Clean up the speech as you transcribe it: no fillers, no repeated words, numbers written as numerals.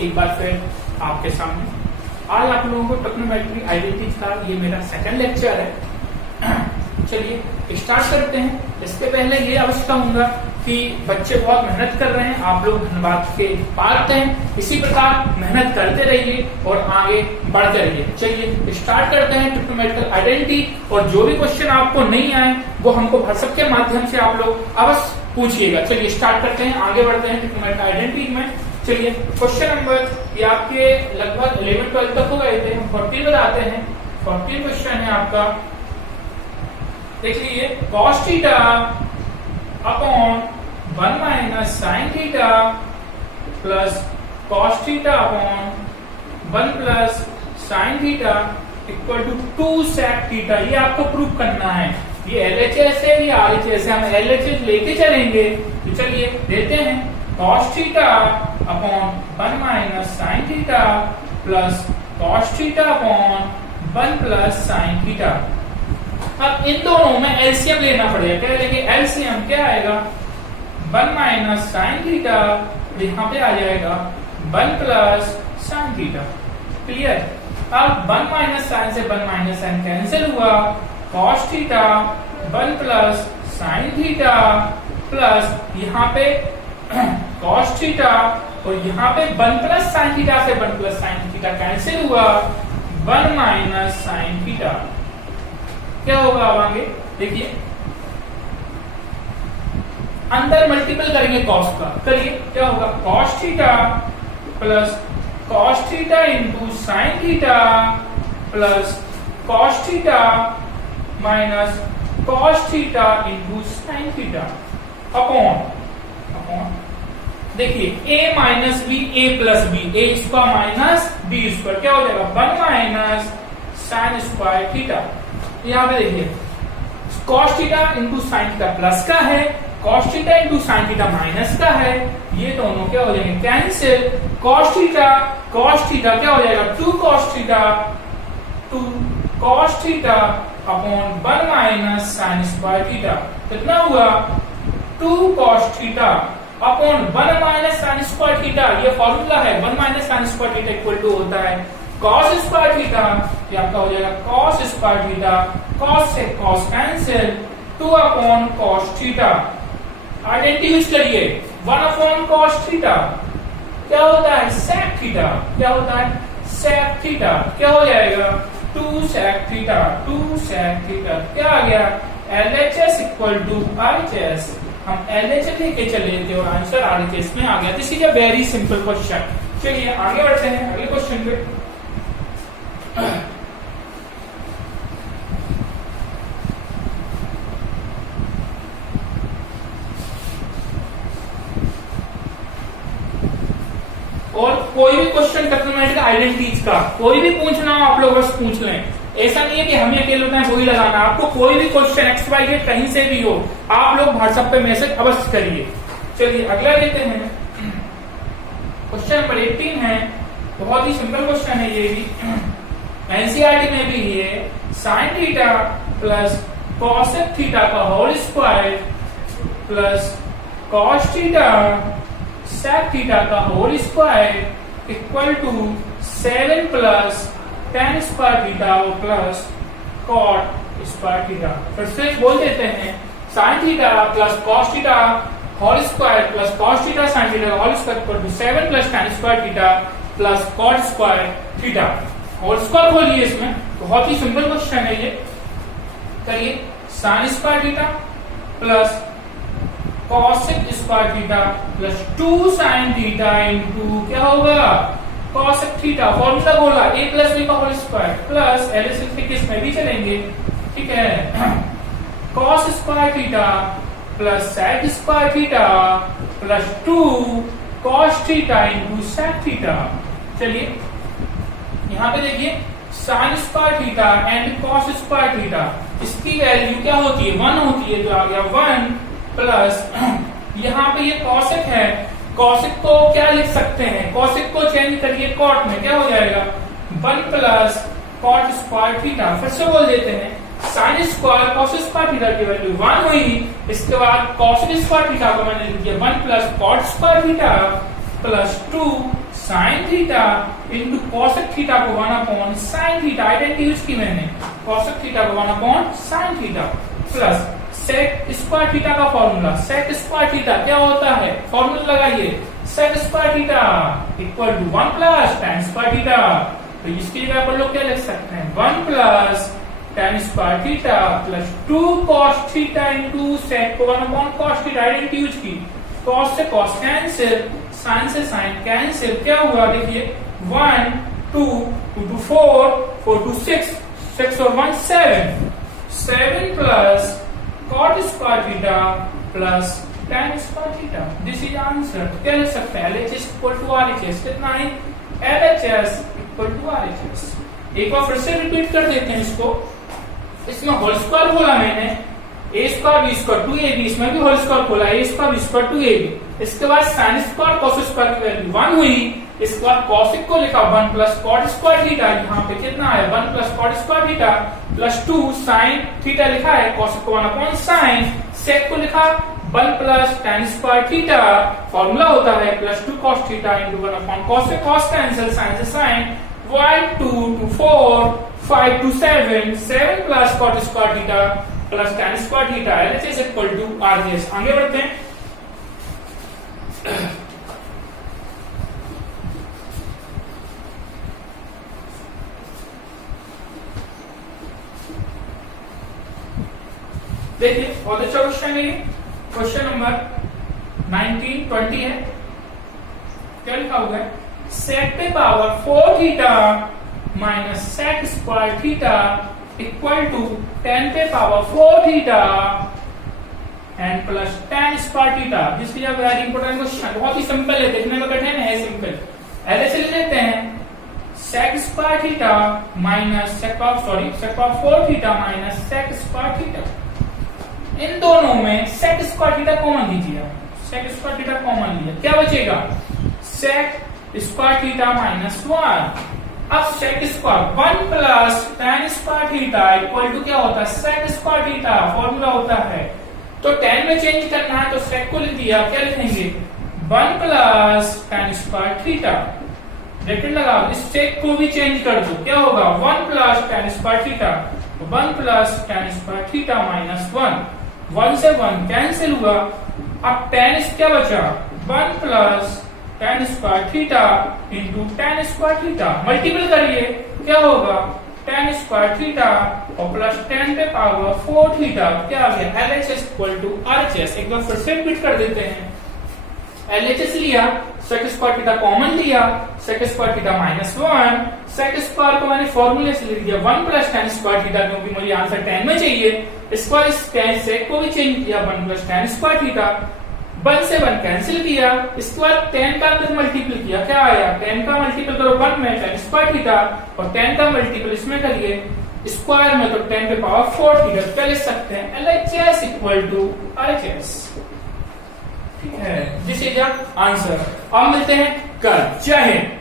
एक बार फिर आपके सामने। आज आप लोगों को ट्रिग्नोमेट्री आइडेंटिटीज का ये मेरा सेकंड लेक्चर है। चलिए स्टार्ट करते हैं। इसके पहले ये अवश्य कहूंगा कि बच्चे बहुत मेहनत कर रहे हैं, आप लोग धन्यवाद के पात्र हैं। इसी प्रकार मेहनत करते रहिए और आगे बढ़ते रहिए। चलिए स्टार्ट करते हैं ट्रिग्नोमेट्रिक आइडेंटिटी। और जो भी क्वेश्चन आपको नहीं आए वो हमको व्हाट्सएप के माध्यम से आप लोग अवश्य पूछिएगा। चलिए स्टार्ट करते हैं, आगे बढ़ते हैं ट्रिग्नोमेट्रिक आइडेंटिटी में। चलिए क्वेश्चन नंबर ये आपके लगभग 11-12 तक हो गए थे, हम 14 बताते हैं। 14 क्वेश्चन है आपका, देख लीजिए। Cos theta upon 1 minus sine theta plus cos theta upon 1 plus sine theta equal to 2 sec theta. ये आपको प्रूव करना है। ये LHS है, ये RHS है, हम LHS लेके चलेंगे। तो चलिए देते हैं cos theta upon 1 minus sine theta plus cos theta upon 1 plus sine theta. अब इन दोनों में एलसीएम लेना पड़ेगा। क्या लेंगे? एलसीएम क्या आएगा? 1 माइनस साइन थीटा, यहाँ पे आ जाएगा 1 प्लस साइन थीटा। क्लियर? अब 1 माइनस साइन से 1 माइनस साइन कैंसिल हुआ, cos theta 1 plus sine theta plus यहाँ पे कॉस थीटा और यहाँ पे 1 प्लस साइन थीटा से 1 प्लस साइन थीटा कैंसिल हुआ, 1 माइनस साइन थीटा। क्या होगा अब आगे देखिए, अंदर मल्टीपल करेंगे कॉस का। करिए क्या होगा? Cos theta plus cos theta into sine theta plus cos theta minus cos theta into sine theta upon देखिए a minus B a plus B, A square minus B square क्या हो जाएगा? 1 minus sine square theta. यहाँ पे देखिए cos theta into sine theta plus का है, cos theta into sine theta minus का है। ये दोनों क्या हो जाएंगे? कैंसिल। cos थीटा क्या हो जाएगा? 2 cos theta upon 1 minus sine square theta. कितना हुआ? 2 cos theta upon 1 minus sine square theta. ये फॉर्मूला है, 1 minus sine square theta equal to होता है cos स्क्वायर थीटा। ये आपका हो जाएगा cos स्क्वायर थीटा, cos से cos cancel, 2 upon cos theta. Identity use करिए, 1 अपॉन cos थीटा क्या होता है? sec theta. क्या होता है? sec theta. क्या हो जाएगा? 2 sec थीटा, 2 sec थीटा। क्या आ गया? LHS equal to RHS। हम LHS लेके चले थे और आंसर RHS में आ गया। This is a very simple question. चलिए आगे बढ़ते हैं अगले क्वेश्चन पे। और कोई भी क्वेश्चन ट्रिग्नोमेट्रिक आइडेंटिटीज का कोई भी पूछना हो आप लोग बस पूछ लें। ऐसा नहीं है कि हमें अकेले होता है वही लगाना। आपको कोई भी क्वेश्चन XYZ कहीं से भी हो, आप लोग व्हाट्सएप पे मैसेज अवश्य करिए। चलिए अगला लेते हैं, क्वेश्चन नंबर 18 है। बहुत ही सिंपल क्वेश्चन है ये भी, एनसीईआरटी में भी है। Sine theta plus cosec theta का whole square plus cos theta sec theta का whole square equal to 7 plus tan square theta plus cot square theta. फिर से बोल देते हैं, sine theta plus cos theta whole square plus cos theta sine theta whole square equal to 7 plus tan square theta plus cot square theta. Whole square बोलिए इसमें, बहुत ही simple question है ये। करिए sine square theta plus cosec square theta plus 2 sine theta into क्या होगा? Cosec theta. Formula बोला a प्लस बी का होल स्क्वायर प्लस LHS के केस में भी चलेंगे, ठीक है। Cos square theta plus sec square theta plus 2 cos theta into sec theta. चलिए यहाँ पे देखिए sine square theta and cos square theta, इसकी वैल्यू क्या होती है? 1 होती है। तो आ गया 1 प्लस यहाँ पे ये कॉसेक है, कॉसेक को क्या लिख सकते हैं? कॉसेक को चेंज करिए कॉट में, क्या हो जाएगा? 1 प्लस कॉट स्क्वायर थीटा। फिर से बोल देते हैं, sine square cos square theta की वैल्यू 1 हुई। इसके बाद कॉस स्क्वायर थीटा को मैंने लिख दिया 1 plus cot square theta plus 2 sine theta into cosec theta को 1/sin थीटा, आइडेंटिटी यूज की मैंने, कॉसेक थीटा को 1/sin theta plus sec square theta का फॉर्मूला, सेक स्क्वायर थीटा क्या होता है, फॉर्मूला लगाइए, sec square theta equal to 1 plus tan square theta. तो इसकी जगह पर लोग क्या लिख सकते हैं, 1 plus tan square theta plus 2 cos theta into sec को 1/cos थीटा, आइडेंटिटी यूज की, cos से cos कैंसिल, sin से sin कैंसिल, क्या हुआ देखिए 1 2 2 to 4 4 to 6 6 और 1 7 plus cot square theta plus tan square theta, this is answer. क्या लिख सकते हैं, LHS इक्वल टू RHS, कितना है LHS इक्वल टू RHS। एक बार फिर से रिपीट कर देते हैं इसको, इसमें होल स्क्वायर बोला मैंने, a square b square 2ab, इसमें भी होल स्क्वायर खोला a square b square 2ab, इसके बाद sin स्क्वायर cos स्क्वायर की वैल्यू 1 हुई, इसके बाद cosec को लिखा 1 प्लस cot स्क्वायर थीटा, यहाँ पे कितना है 1 plus cot square theta plus 2 sin theta लिखा है, cosec को 1/sin, sec को लिखा 1 plus tan square theta, formula होता है plus 2 cos theta into 1/cosec, cos cancel, sin से sin, 1 2 to 4 5 to 7 7 plus cot square theta plus tan square theta, LHS equal to RHS। आगे बढ़ते हैं, देखिए बहुत अच्छा क्वेश्चन है, क्वेश्चन नंबर 19 20 है। क्या लिखा हुआ है, सेक पे power 4 theta minus sec square theta equal to 10 पे power 4 theta and plus tan square theta. This is a very important question, बहुत ही सिंपल है, देखने में कठिन है सिंपल। ऐसे ले लेते हैं sec square theta minus sec power 4 theta minus sec square theta, इन दोनों में सेक स्क्वायर थीटा कॉमन लीजिए, सेक स्क्वायर थीटा कॉमन लिया, क्या बचेगा सेक स्क्वायर थीटा माइनस 1। अब sec square 1 plus tan square theta equal to क्या होता है सेक स्क्वायर थीटा, फॉर्मूला होता है, तो tan में चेंज करना है तो सेक को लिख दिया, क्या लिखेंगे 1 plus tan square theta, bracket लगाओ, इस सेक को भी चेंज कर दो, क्या होगा 1 plus tan square theta, 1 plus tan square theta minus 1 से 1 कैंसिल हुआ, अब tan क्या बचा 1 plus tan square theta into tan square theta, multiple करिए क्या होगा tan स्क्वायर थीटा और प्लस 10 पे पावर 4 थीटा, क्या आ गया LHS इक्वल टू RHS। एक बार फिर से रिपीट कर देते हैं, LHS लिया, सेक स्क्वायर थीटा कॉमन लिया, sec square theta minus 1, sec square को मैंने फॉर्मूले से लिख दिया 1 प्लस tan स्क्वायर थीटा, क्योंकि मुझे आंसर 10 में चाहिए, स्क्वायर सेक को भी चेंज किया 1 प्लस tan स्क्वायर थीटा, 1 से 1 कैंसिल किया, इसके बाद 10 का अंदर मल्टीपल किया, क्या आया 10 का मल्टीपल करो 1 में tan स्क्वायर थीटा और 10 का मल्टीपल इसमें करिए स्क्वायर में तो 10 पे पावर 4 थीटा, क्या लिख सकते हैं LHS इक्वल टू RHS। ठीक है, दिस इज आंसर। अब मिलते हैं कल, जय हिंद।